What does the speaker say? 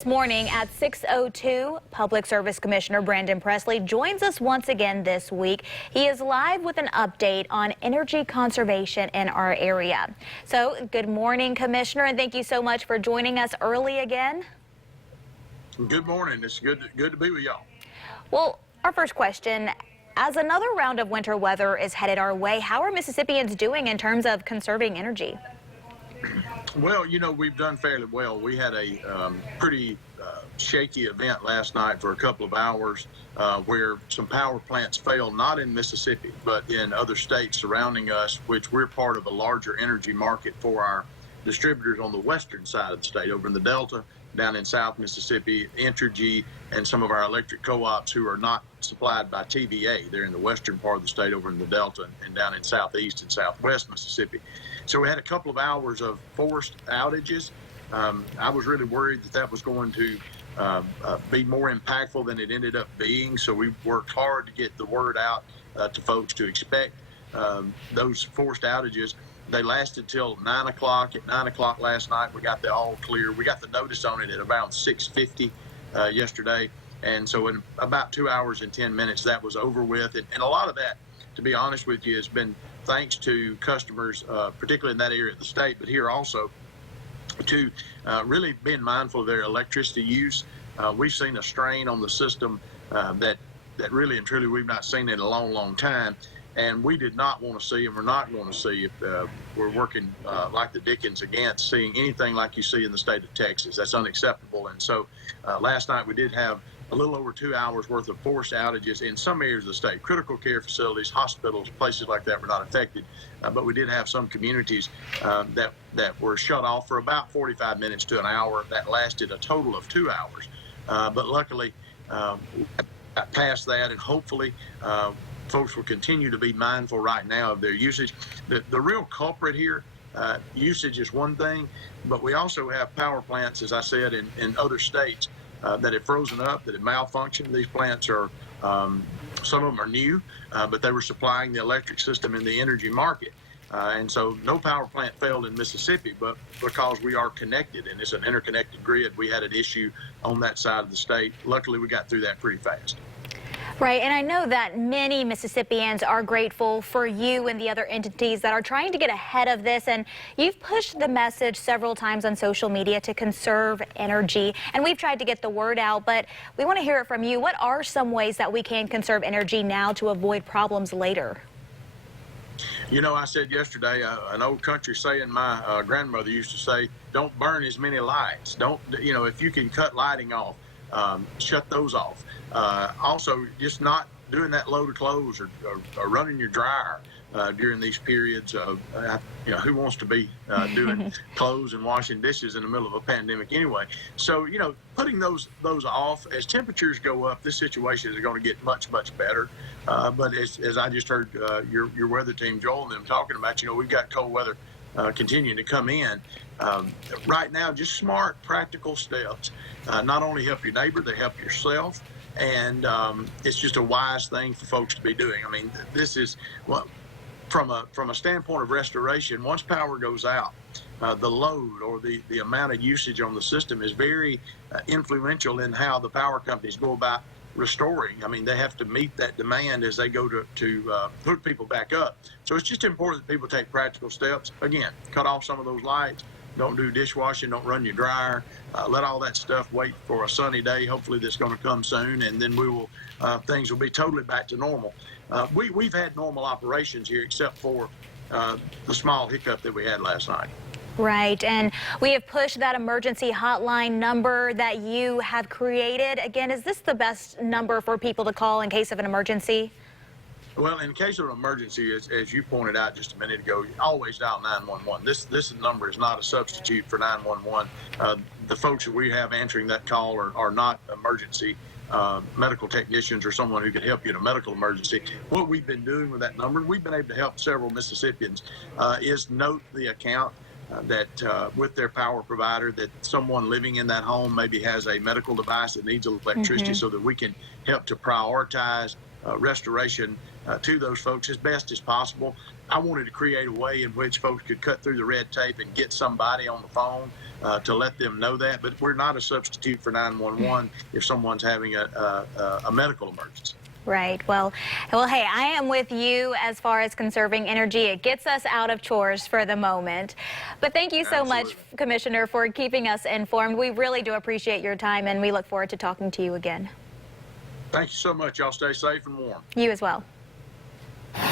This morning at 6:02, Public Service Commissioner Brandon Presley joins us once again this week. He is live with an update on energy conservation in our area. So good morning, Commissioner, and thank you so much for joining us early again. Good morning. It's good to be with y'all. Well, our first question, as another round of winter weather is headed our way, how are Mississippians doing in terms of conserving energy? Well, you know, we've done fairly well. We had a pretty shaky event last night for a couple of hours where some power plants failed, not in Mississippi, but in other states surrounding us, which we're part of a larger energy market for our distributors on the western side of the state, over in the Delta, down in South Mississippi, Entergy, and some of our electric co-ops who are not supplied by TVA. They're in the western part of the state over in the Delta and down in southeast and southwest Mississippi. So we had a couple of hours of forced outages. I was really worried that was going to be more impactful than it ended up being. So we worked hard to get the word out to folks to expect those forced outages. They lasted till 9 o'clock. At 9 o'clock last night, we got the all clear. We got the notice on it at around 6:50 yesterday. And so in about 2 hours and 10 minutes, that was over with. And a lot of that, to be honest with you, has been thanks to customers, particularly in that area of the state, but here also, to really being mindful of their electricity use. We've seen a strain on the system that really and truly we've not seen in a long, long time. And we did not want to see, and we're not going to see, if we're working like the Dickens against seeing anything like you see in the state of Texas. That's unacceptable. And so last night we did have a little over 2 hours worth of forced outages in some areas of the state. Critical care facilities, hospitals, places like that were not affected. But we did have some communities that were shut off for about 45 minutes to an hour. That lasted a total of 2 hours. But luckily, past that, and hopefully folks will continue to be mindful right now of their usage. The real culprit here, usage is one thing, but we also have power plants, as I said, in other states that have frozen up, that have malfunctioned. These plants are, some of them are new, but they were supplying the electric system in the energy market. And so no power plant failed in Mississippi, but because we are connected and it's an interconnected grid, we had an issue on that side of the state. Luckily, we got through that pretty fast. Right, and I know that many Mississippians are grateful for you and the other entities that are trying to get ahead of this, and you've pushed the message several times on social media to conserve energy, and we've tried to get the word out, but we want to hear it from you. What are some ways that we can conserve energy now to avoid problems later? You know, I said yesterday, an old country saying my grandmother used to say, don't burn as many lights. Don't, you know, if you can cut lighting off, shut those off. Also, just not doing that load of clothes or running your dryer during these periods of, you know, who wants to be doing clothes and washing dishes in the middle of a pandemic anyway. So, you know, putting those off. As temperatures go up, this situation is going to get much, much better. But as I just heard your weather team, Joel, and them talking about, you know, we've got cold weather continuing to come in. Right now, just smart, practical steps. Not only help your neighbor, they help yourself. And it's just a wise thing for folks to be doing. I mean, this is what, from a standpoint of restoration, once power goes out, the load or the amount of usage on the system is very influential in how the power companies go about restoring. I mean, they have to meet that demand as they go to hook people back up. So it's just important that people take practical steps. Again, cut off some of those lights. Don't do dishwashing, don't run your dryer, let all that stuff wait for a sunny day. Hopefully that's going to come soon, and then we will, things will be totally back to normal. We've had normal operations here except for the small hiccup that we had last night. Right, and we have pushed that emergency hotline number that you have created. Again, is this the best number for people to call in case of an emergency? Well, in case of an emergency, as you pointed out just a minute ago, always dial 911. This number is not a substitute for 911. The folks that we have answering that call are not emergency medical technicians or someone who could help you in a medical emergency. What we've been doing with that number, we've been able to help several Mississippians, is note the account that with their power provider, that someone living in that home maybe has a medical device that needs electricity, so that we can help to prioritize restoration to those folks as best as possible. I wanted to create a way in which folks could cut through the red tape and get somebody on the phone to let them know that. But we're not a substitute for 911 if someone's having a medical emergency. Right. Well, hey, I am with you as far as conserving energy. It gets us out of chores for the moment. But thank you so much, Commissioner, for keeping us informed. We really do appreciate your time, and we look forward to talking to you again. Thank you so much. Y'all stay safe and warm. You as well.